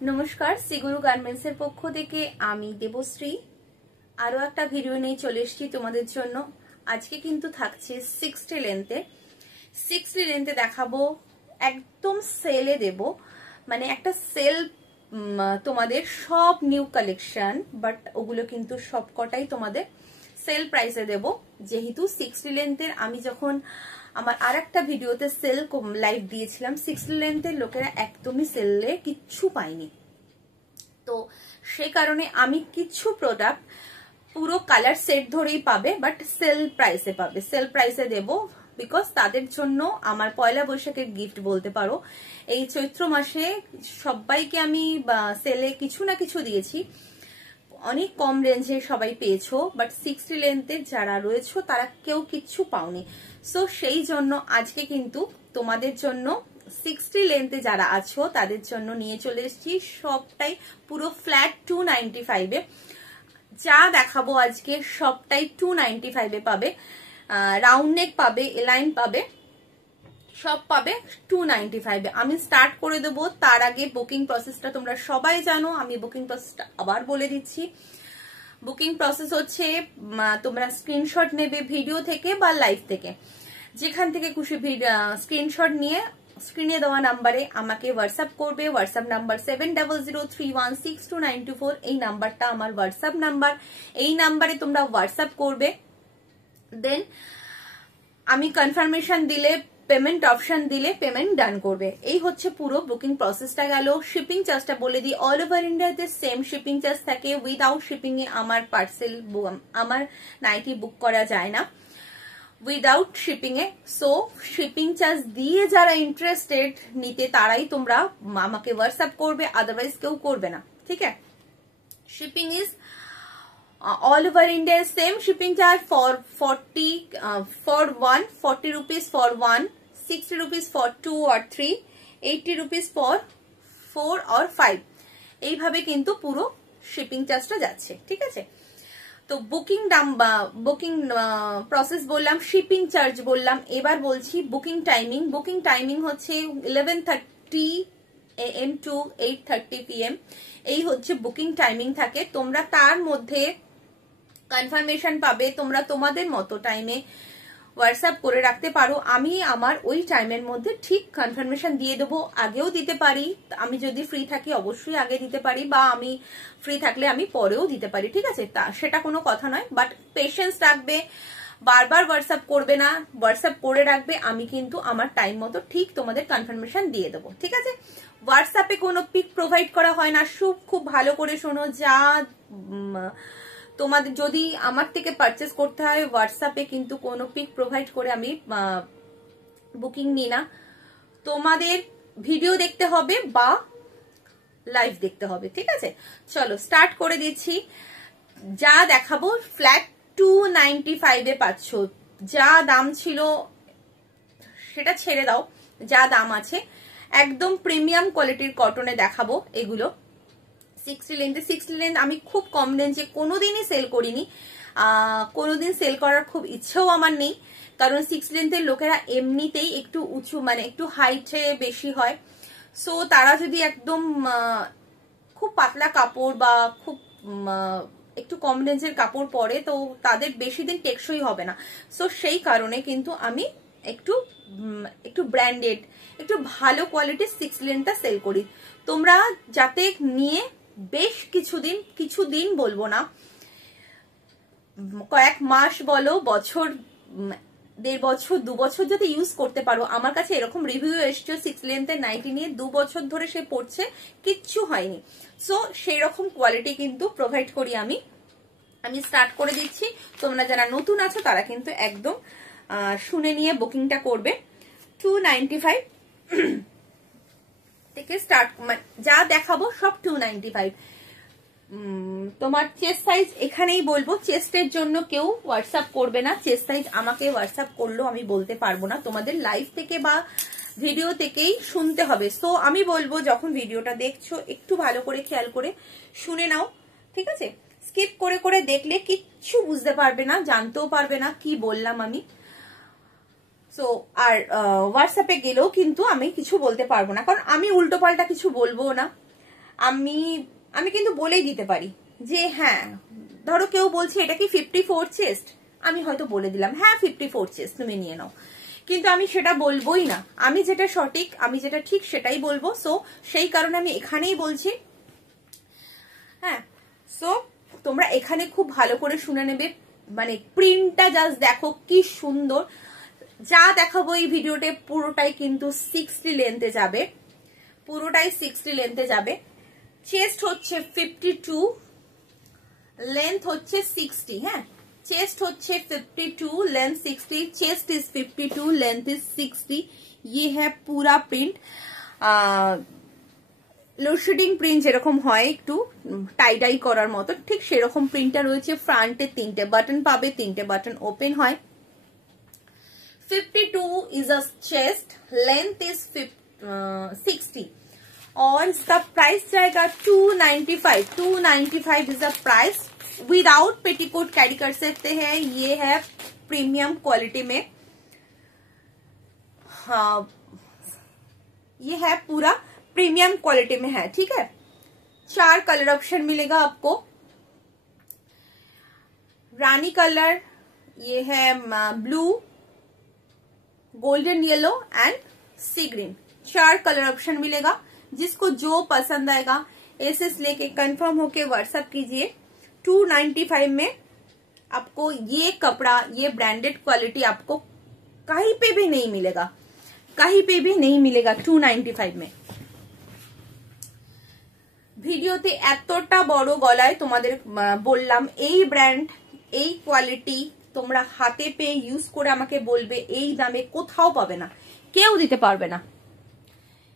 নমস্কার, শ্রীগুরু গার্মেন্টসের পক্ষ থেকে আমি দেবশ্রী আরো একটা ভিডিও নিয়ে চলে এসেছি তোমাদের জন্য। আজকে কিন্তু থাকছে 60 লেন্থে দেখাবো, একদম সেলে দেব, মানে একটা সেল তোমাদের সব নিউ কালেকশন, বাট ওগুলো কিন্তু সবকটাই তোমাদের সেল প্রাইসে দেব। যেহেতু 60 লেন্থের আমি যখন আমার আর একটা ভিডিওতে সেল লাইভ দিয়েছিলাম, 60 লেন্থের লোকেরা একদমই সেলে কিচ্ছু পায়নি, তো সেই কারণে আমি কিছু প্রোডাক্ট পুরো কালার সেট ধরেই পাবে, বাট সেল প্রাইসে পাবে, সেল প্রাইসে দেব। বিকজ তাদের জন্য আমার পয়লা বৈশাখের গিফট বলতে পারো। এই চৈত্র মাসে সবাইকে আমি সেলে কিছু না কিছু দিয়েছি, অনেক কম রেঞ্জে সবাই পেয়েছো, বাট 60 লেন্থের যারা রয়েছে তারা কেউ কিচ্ছু পাওনি। সো সেই জন্য আজকে কিন্তু তোমাদের জন্য 60 লেন্থে যারা আছো তাদের জন্য নিয়ে চলে এসেছি সবটাই পুরো ফ্ল্যাট 295 এ। যা দেখাবো আজকে সবটাই 295 এ পাবে। রাউন্ড নেক পাবে, এলাইন পাবে, সব পাবে 295 এ। আমি স্টার্ট করে দেবো, তার আগে বুকিং প্রসেসটা তোমরা সবাই জানো, আমি বুকিং প্রসেসটা আবার বলে দিচ্ছি। বুকিং প্রসেস হচ্ছে তোমরা স্ক্রিনশট নেবে ভিডিও থেকে বা লাইভ থেকে, যেখান থেকে খুশি স্ক্রিনশট নিয়ে স্ক্রিনে দেওয়া নাম্বারে আমাকে হোয়াটসঅ্যাপ করবে। হোয়াটসঅ্যাপ নাম্বার 7003162924, এই নাম্বারটা আমার হোয়াটসঅ্যাপ নাম্বার। এই নাম্বারে তোমরা হোয়াটসঅ্যাপ করবে, দেন আমি কনফার্মেশন দিলে, পেমেন্ট অপশন দিলে পেমেন্ট ডান করবে। এই হচ্ছে পুরো বুকিং প্রসেসটা গেল। শিপিং চার্জটা বলে দিই, অল ওভার ইন্ডিয়াতে সেম শিপিং চার্জ থাকে। উইদাউট শিপিং এ আমার পার্সেল, আমার নাইটি বুক করা যায় না উইদাউট শিপিং এ। সো শিপিং চার্জ দিয়ে যারা ইন্টারেস্টেড নিতে তারাই তোমরা আমাকে হোয়াটসঅ্যাপ করবে, আদারওয়াইজ কেউ করবে না, ঠিক আছে। Shipping is all over India, same shipping charge for 40 rupees for one, 60 rupees for 2 or 3, 80 rupees for 4 or 5, এইভাবে কিন্তু পুরো শিপিং চার্জটা যাচ্ছে, ঠিক আছে। তো বুকিং প্রসেস বললাম, শিপিং চার্জ বললাম, এবার বলছি বুকিং টাইমিং। বুকিং টাইমিং হচ্ছে 11:30 AM to 8:30 PM, এই হচ্ছে বুকিং টাইমিং থাকে। তোমরা তার মধ্যে কনফার্মেশন পাবে, তোমরা তোমাদের মতো টাইমে হোয়াটসঅ্যাপ করে রাখতে পারো। আমি আমার ওই টাইমের মধ্যে ঠিক কনফার্মেশন দিয়ে দেবো, আগেও দিতে পারি, আমি যদি ফ্রি থাকি অবশ্যই আগে দিতে পারি, বা আমি ফ্রি থাকলে আমি পরেও দিতে পারি, ঠিক আছে। তা সেটা কোনো কথা নয়, বাট পেশেন্স রাখবে, বারবার হোয়াটসঅ্যাপ করবে না, হোয়াটসঅ্যাপ করে রাখবে, আমি কিন্তু আমার টাইম মতো ঠিক তোমাদের কনফার্মেশন দিয়ে দেবো, ঠিক আছে। হোয়াটসঅ্যাপে কোনো পিক প্রোভাইড করা হয় না। খুব ভালো করে শোনো, যা তোমাদের যদি আমার থেকে পারচেস করতে হয় হোয়াটসঅ্যাপে কিন্তু কোনো পিক প্রোভাইড করে আমি বুকিং নিই না। তোমাদের ভিডিও দেখতে হবে বা লাইভ দেখতে হবে, ঠিক আছে। চলো স্টার্ট করে দিচ্ছি। যা দেখাবো ফ্ল্যাট 295 এ পাচ্ছ। যা দাম ছিল সেটা ছেড়ে দাও, যা দাম আছে একদম প্রিমিয়াম কোয়ালিটির কটনে দেখাবো এগুলো। 60 লেন্থ আমি খুব কম রেঞ্জে কোনোদিনই সেল করিনি, কোনোদিন সেল করার খুব ইচ্ছেও আমার নেই, কারণ 60 লেন্থের লোকেরা এমনিতেই একটু উঁচু, মানে একটু হাইটে বেশি হয়। সো তারা যদি একদম খুব পাতলা কাপড় বা খুব একটু কম রেঞ্জের কাপড় পরে, তো তাদের বেশি দিন টেকসই হবে না। সো সেই কারণে কিন্তু আমি একটু ব্র্যান্ডেড, একটু ভালো কোয়ালিটির 60 লেন্থটা সেল করি। তোমরা যাতে নিয়ে বেশ কিছুদিন বলবো না, কয়েক মাস বলো, বছর, 1.5 বছর 2 বছর যদি ইউজ করতে পারো। আমার কাছে এরকম রিভিউ এসছে 6 লেন্থের নাইটি নিয়ে 2 বছর ধরে সে পড়ছে, কিচ্ছু হয়নি। সো সেই রকম কোয়ালিটি কিন্তু প্রোভাইড করি আমি। স্টার্ট করে দিচ্ছি, তোমরা যারা নতুন আছো তারা কিন্তু একদম শুনে নিয়ে বুকিংটা করবে। 295 থেকে স্টার্ট, যা দেখাবো সব 295। তোমার চেস্ট সাইজ এখানেই বলবো, চেস্টের জন্য কেউ হোয়াটসঅ্যাপ করবে না। চেস্ট সাইজ আমাকে হোয়াটসঅ্যাপ করলেও আমি বলতে পারবো না, তোমাদের লাইভ থেকে বা ভিডিও থেকেই শুনতে হবে। সো আমি বলবো যখন ভিডিওটা দেখছো একটু ভালো করে খেয়াল করে শুনে নাও, ঠিক আছে। স্কিপ করে দেখলে কিচ্ছু বুঝতে পারবে না, জানতেও পারবে না কি বললাম আমি। সো আর হোয়াটসঅ্যাপে গেলেও কিন্তু আমি কিছু বলতে পারবো না, কারণ আমি উল্টো পাল্টা কিছু বলবো না। আমি কিন্তু বলেই দিতে পারি যে হ্যাঁ, ধরো কেউ বলছে এটা কি 54 চেস্ট, আমি হয়তো বলে দিলাম হ্যাঁ 54 চেস্ট, তুমি নিয়ে নাও, কিন্তু আমি সেটা বলবোই না। আমি যেটা সঠিক, আমি যেটা ঠিক সেটাই বলবো। সো সেই কারণে আমি এখানেই বলছি। হ্যাঁ, সো তোমরা এখানে খুব ভালো করে শুনে নেবে, মানে প্রিন্টটা জাস্ট দেখো কি সুন্দর। যা দেখাবো এই ভিডিওতে পুরোটাই কিন্তু 60 লেন্থে যাবে, পুরোটাই 60 লেন্থে যাবে। চেস্ট হচ্ছে 52, লেন্থ হচ্ছে 60। হ্যাঁ, চেস্ট হচ্ছে 52, length 60, chest is 52, length is 60। ये है पूरा प्रिंट। লোডশেডিং প্রিন্ট যেরকম হয় একটু টাই ডাই করার মতো, ঠিক সেরকম প্রিন্টটা রয়েছে। ফ্রন্টে 3টে বাটন পাবে, 3টে বাটন ওপেন হয়। 52 is a chest, length is 60 और इसका प्राइस जाएगा 295। 295 is the price. Without petticoat carry कर सकते हैं। ये है प्रीमियम क्वालिटी में। हाँ, ये है पूरा प्रीमियम क्वालिटी में है, ठीक है। 4 कलर ऑप्शन मिलेगा आपको। रानी कलर, ये है blue, golden yellow and sea green. 4 colour option मिलेगा। जिसको जो पसंद आएगा एसएस लेके कंफर्म होके व्हाट्सएप कीजिए। 295 में आपको ये कपड़ा, ये ब्रांडेड क्वालिटी आपको कहीं पे भी नहीं मिलेगा, कहीं पे भी नहीं मिलेगा 295 में। ভিডিওতে এতটা বড় গলায় তোমাদের বললাম এই ব্র্যান্ড, এই কোয়ালিটি তোমরা হাতে পেয়ে ইউজ করে আমাকে বলবে এই দামে কোথাও পাবে না, কেউ দিতে পারবে না,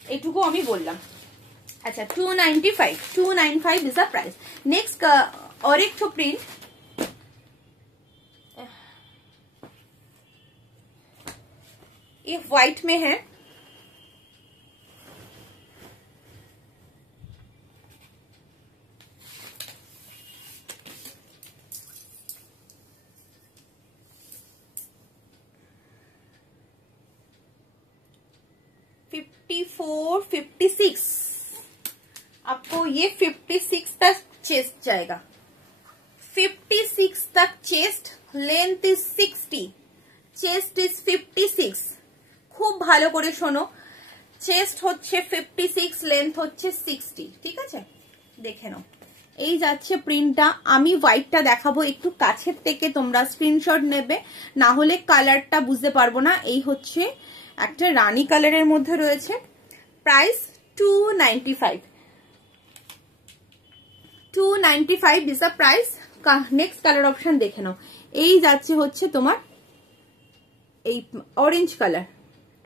এটুকু আমি বললাম। अच्छा 295 इज द प्राइस। नेक्स्ट और एक तो प्रिंट, ये व्हाइट में है। $54, $56, आपको ये 56 तक चेस्ट जाएगा। 56 तक chest, length is 60, chest is 56। खूब ভালো করে শোনো, চেস্ট হচ্ছে 56, লেন্থ হচ্ছে 60, ঠিক আছে। দেখে নাও, এই যাচ্ছে প্রিন্টটা। আমি হোয়াইটটা দেখাবো, একটু কাছের থেকে তোমরা স্ক্রিনশট নেবে, না হলে কালারটা বুঝতে পারবো না। এই হচ্ছে একটা রানী কালারের মধ্যে রয়েছে। Price 295। 295 is the price. Next colour option দেখে নাও। এই যাচ্ছে হচ্ছে তোমার এই অরেঞ্জ কালার।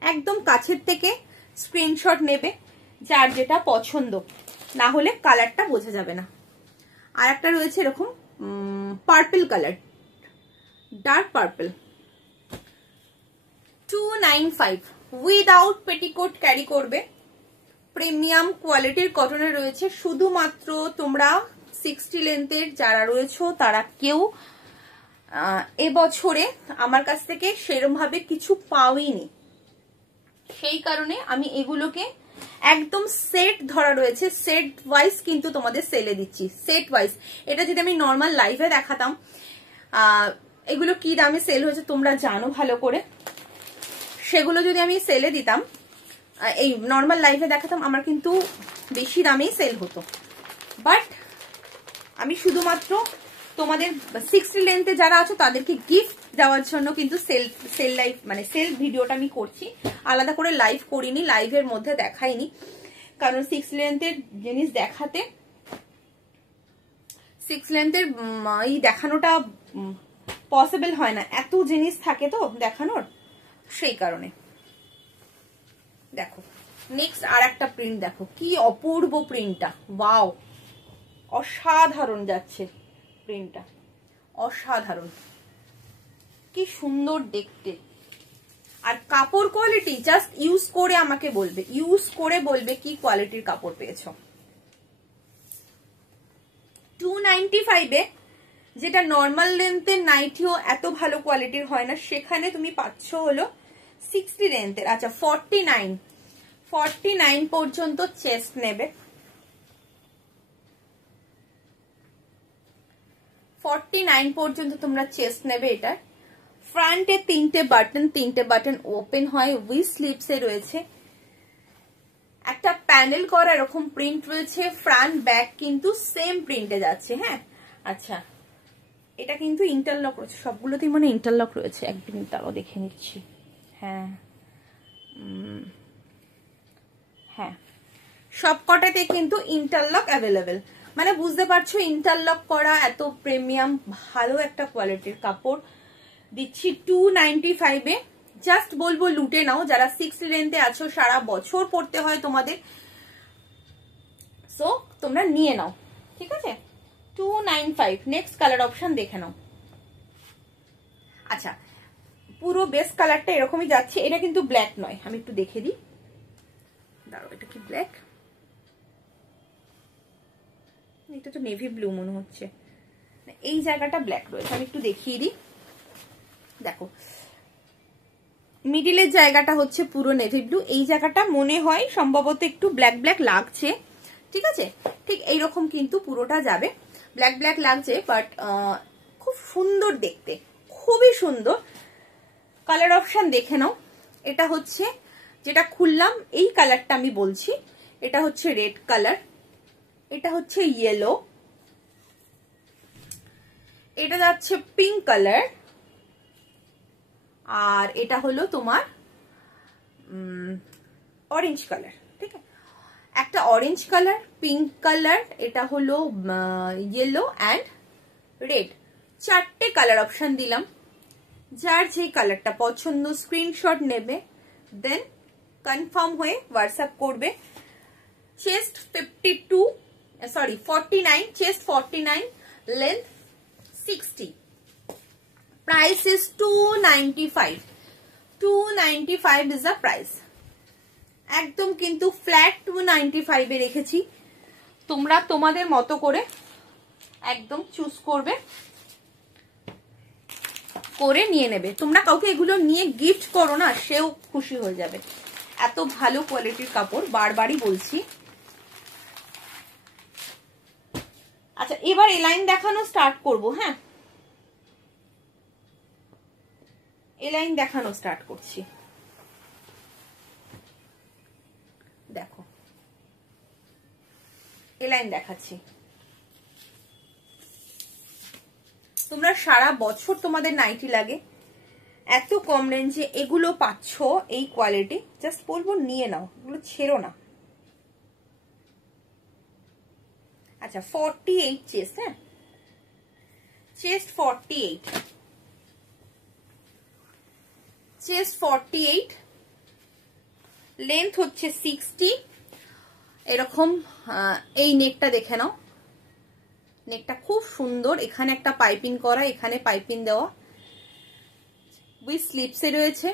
একদম কাছের থেকে স্ক্রিনশট নেবে যার যেটা পছন্দ, না হলে কালারটা বোঝা যাবে না। আর একটা রয়েছে এরকম purple colour, dark purple. 295 without petticoat carry করবে। প্রিমিয়াম কোয়ালিটির কটনের রয়েছে। শুধুমাত্র তোমরা 60 লেন্থের যারা রয়েছো তারা কেউ এবছরে আমার কাছ থেকে সেরকম ভাবে কিছু পাওইনি, সেই কারণে আমি এগুলোকে একদম সেট ধরা রয়েছে, সেট ওয়াইজ কিন্তু তোমাদের সেলে দিচ্ছি, সেট ওয়াইজ। এটা যদি আমি নর্মাল লাইভে দেখাতাম এগুলো কি দামে সেল হয়েছে তোমরা জানো ভালো করে, সেগুলো যদি আমি সেলে দিতাম, এই নর্মাল লাইভে দেখাতাম, আমার কিন্তু বেশি দামেই সেল হতো। বাট আমি শুধুমাত্র তোমাদের 60 লেন্থে যারা আছো তাদেরকে গিফট দেওয়ার জন্য কিন্তু সেল লাইভ মানে সেল ভিডিওটা আমি করছি। আলাদা করে লাইভ করিনি, লাইভের মধ্যে দেখাইনি, কারণ 6 লেন্থের জিনিস দেখাতে, 6 লেন্থের এই দেখানোটা পসিবল হয় না, এত জিনিস থাকে তো দেখানোর, সেই কারণে। দেখো নেক্সট আর একটা প্রিন্ট দেখো, কি অপূর্ব প্রিন্টটা, ওয়াও, অসাধারণ যাচ্ছে প্রিন্টটা, অসাধারণ, কি সুন্দর দেখতে। আর কাপড় কোয়ালিটি জাস্ট ইউজ করে আমাকে বলবে, ইউজ করে বলবে কি কোয়ালিটির কাপড় পেয়েছো। 295 এ যেটা নর্মাল লেন্থের নাইটিও এত ভালো কোয়ালিটির হয় না, সেখানে তুমি পাচ্ছ হলো 60 লেন্থের। আচ্ছা 49 পর্যন্ত চেস্ট নেবে, 49 পর্যন্ত তোমরা চেস্ট নেবে। এটা ফ্রন্টে তিনটে বাটন ওপেন হয়, উইথ স্লিভস এ রয়েছে, একটা প্যানেল করা এরকম প্রিন্ট রয়েছে, ফ্রন্ট ব্যাক কিন্তু সেম প্রিন্টে যাচ্ছে। হ্যাঁ আচ্ছা, এটা কিন্তু ইন্টারলক রয়েছে, সবগুলোতেই মানে ইন্টারলক রয়েছে। এক মিনিট তারও দেখে নিচ্ছি। হ্যাঁ হ্যাঁ, সব কটাতে কিন্তু ইন্টারলক অ্যাভেলেবেল। মানে বুঝতে পারছো ইন্টারলক করা এত প্রিমিয়াম ভালো একটা কোয়ালিটির কাপড় দিচ্ছি 295 এ। জাস্ট বলবো লুটে নাও, যারা 6 লেন্থে আছো, সারা বছর পড়তে হয় তোমাদের, সো তোমরা নিয়ে নাও, ঠিক আছে। 295। নেক্সট কালার অপশন দেখে নাও। আচ্ছা, পুরো বেস কালারটা এরকমই যাচ্ছে। এটা কিন্তু ব্ল্যাক নয়, আমি একটু দেখে দিই, দাঁড়াও, এটা কি ব্ল্যাক? এটা তো নেভি ব্লু মনে হচ্ছে। এই জায়গাটা ব্ল্যাক রয়েছে, আমি একটু দেখিয়ে দিই। দেখো, মিডিলের জায়গাটা হচ্ছে পুরো নেভি ব্লু, এই জায়গাটা মনে হয় সম্ভবত একটু ব্ল্যাক ব্ল্যাক লাগছে, ঠিক আছে। ঠিক এইরকম কিন্তু পুরোটা যাবে, ব্ল্যাক ব্ল্যাক লাগছে, বাট খুব সুন্দর দেখতে, খুবই সুন্দর। কালার অপশন দেখে নাও। এটা হচ্ছে যেটা খুললাম, এই কালারটা আমি বলছি, এটা হচ্ছে রেড কালার, এটা হচ্ছে ইয়েলো, এটা যাচ্ছে পিঙ্ক কালার, আর এটা হলো তোমার অরেঞ্জ কালার, ঠিক আছে। একটা অরেঞ্জ কালার, পিঙ্ক কালার, এটা হলো ইয়েলো অ্যান্ড রেড। চারটে কালার অপশন দিলাম, যার যে কালারটা পছন্দ স্ক্রিনশট নেবে, দেন কনফার্ম হয়ে হোয়াটসঅ্যাপ করবে। Chest 49, chest 49, length 60, price is 295. 295 is the price. একদম কিন্তু ফ্ল্যাট 295 এ রেখেছি, তোমরা তোমাদের মতো করে একদম চুজ করবে, করে নিয়ে নেবে। তোমরা কাউকে এগুলো নিয়ে গিফট করো না, সেও খুশি হয়ে যাবে। এত ভালো কোয়ালিটির কাপড়, বারবারই বলছি। আচ্ছা, এবার এই লাইন দেখানো স্টার্ট করব। হ্যাঁ, এই লাইন দেখানো স্টার্ট করছি। দেখো, এই লাইন দেখাচ্ছি। তোমরা সারা বছর তোমাদের নাইটি লাগে, এত কম রেঞ্জে এগুলো পাচ্ছ, এই কোয়ালিটি, জাস্ট বলবো নিয়ে নাও, এগুলো ছেড়ো না। আচ্ছা, 48 চেস্ট। হ্যাঁ, চেস্ট 48, চেস্ট 48, লেন্থ হচ্ছে 60। এরকম এই নেকটা দেখে নাও, নেকটা খুব সুন্দর, এখানে একটা পাইপিং করা, এখানে পাইপিং দেওয়া, উইথ স্লিপসে রয়েছে,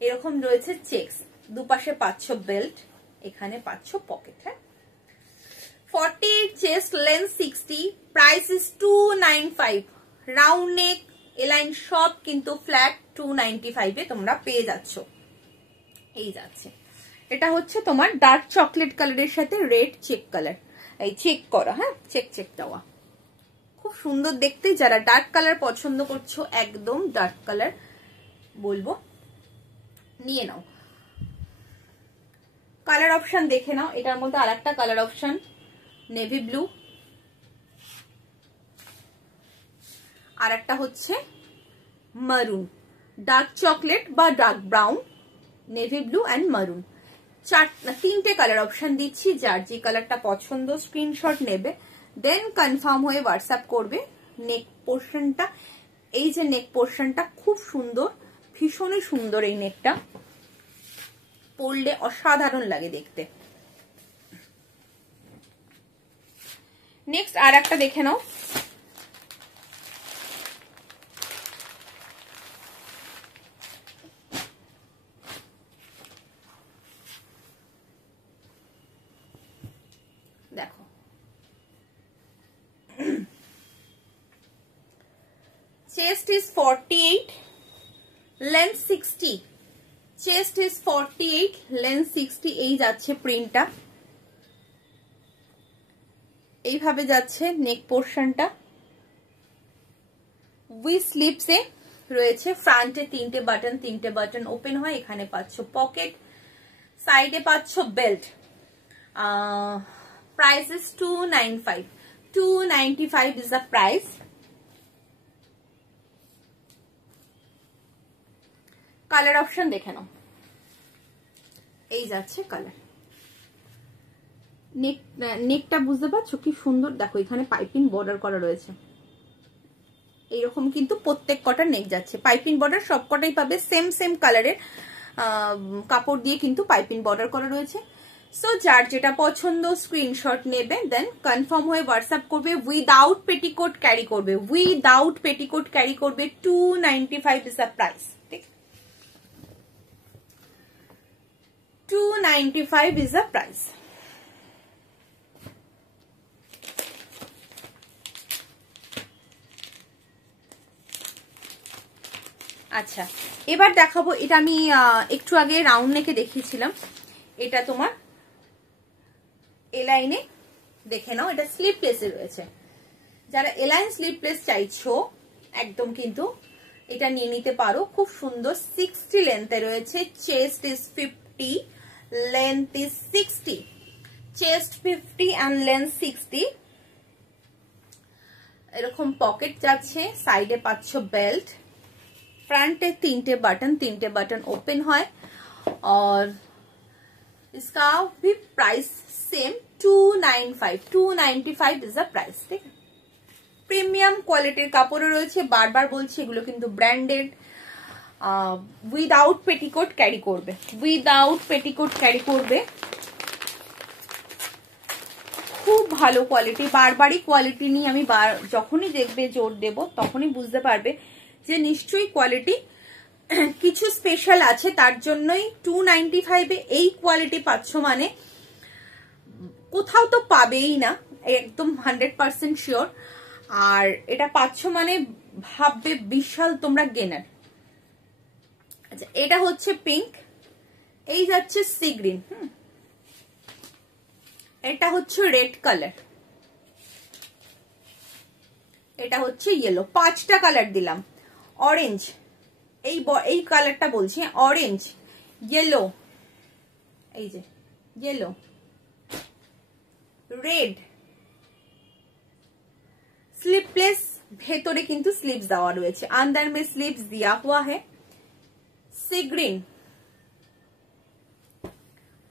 এরকম রয়েছে চেকস, দুপাশে পাচ্ছ বেল্ট, এখানে পাচ্ছ পকেট। হ্যাঁ, 48 chest, length 60, price is 295। Round neck, align সব কিন্তু ফ্ল্যাট 295 এ তোমরা পেয়ে যাচ্ছ। এই যাচ্ছে, এটা হচ্ছে তোমার ডার্ক চকলেট কালারের সাথে রেড চেক কালার, এই চেক করা। হ্যাঁ, চেক চেক দেওয়া, খুব সুন্দর দেখতে। যারা ডার্ক কালার পছন্দ করছো, একদম ডার্ক কালার বলবো, নিয়ে নাও। কালার অপশন দেখে নাও, এটার মধ্যে আরেকটা কালার অপশন নেভি ব্লু, আর একটা হচ্ছে মারুন, ডার্ক চকলেট বা dark brown, navy blue and মারুন। তিনটে কালার অপশন দিচ্ছি, যার যে কালারটা পছন্দ স্ক্রিনশট নেবে, দেন কনফার্ম হয়ে হোয়াটসঅ্যাপ করবে। নেক পোর্শনটা, এই যে নেক পোর্শনটা খুব সুন্দর, ভীষণই সুন্দর। এই নেকটা পরলে অসাধারণ লাগে দেখতে। নেক্সট আর একটা দেখে নাও। দেখো, chest is 48, length 60, chest is 48, length 60, এই যাচ্ছে প্রিন্টটা, এইভাবে যাচ্ছে নেক পোর্শনটা, উই স্লিপসে রয়েছে, ফ্রন্টে 3টে বাটন ওপেন হয়, এখানে পাচ্ছ পকেট, সাইডে পাচ্ছ belt. Price is 295, 295 is the price. Colour option দেখে নাও, এই যাচ্ছে কালার। নেকটা বুঝতে পারছো কি সুন্দর, দেখো এখানে পাইপিং বর্ডার করা রয়েছে, এইরকম কিন্তু প্রত্যেক কটা নেক যাচ্ছে। পাইপিং বর্ডার সব কটাই পাবে, সেম কালারের কাপড় দিয়ে কিন্তু পাইপিং বর্ডার করা রয়েছে। সো যার যেটা পছন্দ স্ক্রিনশট নেবে, দেন কনফার্ম হয়ে হোয়াটসঅ্যাপ করবে। উইদাউট পেটিকোট ক্যারি করবে, উইদাউট পেটিকোট ক্যারি করবে। 295 ইজ দ্য প্রাইস, ঠিক, 295 ইজ দ্য প্রাইস। আচ্ছা, এবার দেখাবো, এটা আমি একটু আগে রাউন্ড নেকে দেখিয়েছিলাম, এটা তোমার এলাইনে দেখে নাও, এটা স্লিপলেসে রয়েছে। যারা এলাইন স্লিপলেস চাইছো একদম কিন্তু এটা নিয়ে নিতে পারো, খুব সুন্দর। 60 লেন্থে রয়েছে, chest is 50, length is 60, chest 50 and length 60। এরকম পকেট যাচ্ছে, সাইডে পাচ্ছ বেল্ট, फ्रंट 3টে বাটন ওপেন হয়। और इसका भी price same 295 is the price, ठीक है। প্রিমিয়াম কোয়ালিটির কাপড় রয়েছে, বারবার বলছি এগুলো কিন্তু ব্র্যান্ডেড। উইদাউট পেটিকোট ক্যারি করবে, উইদাউট পেটিকোট ক্যারি করবে, খুব ভালো কোয়ালিটি। বারবারই কোয়ালিটি নিয়ে আমি যখনই দেখবে জোর দেব তখনই বুঝতে পারবে যে নিশ্চয়ই কোয়ালিটি কিছু স্পেশাল আছে, তার জন্যই 295 এ এই কোয়ালিটি পাচ্ছ, মানে কোথাও তো পাবেই না, একদম 100% শিওর। আর এটা পাচ্ছ মানে ভাববে বিশাল তোমরা গেনার। আচ্ছা, এটা হচ্ছে পিঙ্ক, এই যাচ্ছে সি গ্রিন, এটা হচ্ছে রেড কালার, এটা হচ্ছে ইয়েলো। 5টা কালার দিলাম। অরেঞ্জ, এই কালারটা বলছি, অরেঞ্জ, ইয়েলো, এই যে ইয়েলো, রেড, স্লিপলেস, ভেতরে কিন্তু স্লিপস দেওয়া রয়েছে, अंदर में स्लीव्स दिया हुआ है। Sea green,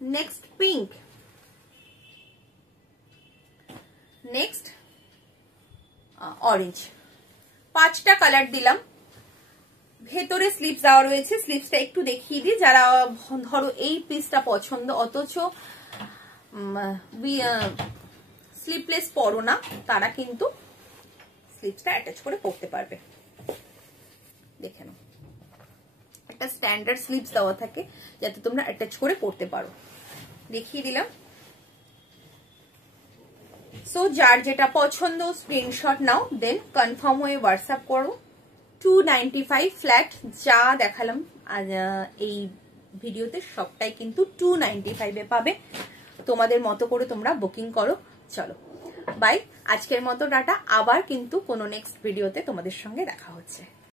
next pink, next orange. 5টা কালার দিলাম, ভেতরে স্লিপস দেওয়া রয়েছে। স্লিপসটা একটু দেখিয়ে দিই, যারা ধরো এই পিসটা পছন্দ অথচ স্লিপলেস পরো না, তারা কিন্তু স্লিপসটা অ্যাটাচ করে পরতে পারবে। দেখে নাও, একটা স্ট্যান্ডার্ড স্লিপস দেওয়া থাকে যাতে তোমরা অ্যাটাচ করে পরতে পারো, দেখিয়ে দিলাম। সো যার যেটা পছন্দ স্ক্রিনশট নাও, দেন কনফার্ম হয়ে হোয়াটসঅ্যাপ করো। 295 ফ্ল্যাট, যা দেখালাম এই ভিডিওতে সবটাই কিন্তু 295 এ পাবে। তোমাদের মতো করে তোমরা বুকিং করো। চলো বাই, আজকের মতো টাটা, আবার কিন্তু কোনো নেক্সট ভিডিওতে তোমাদের সঙ্গে দেখা হচ্ছে।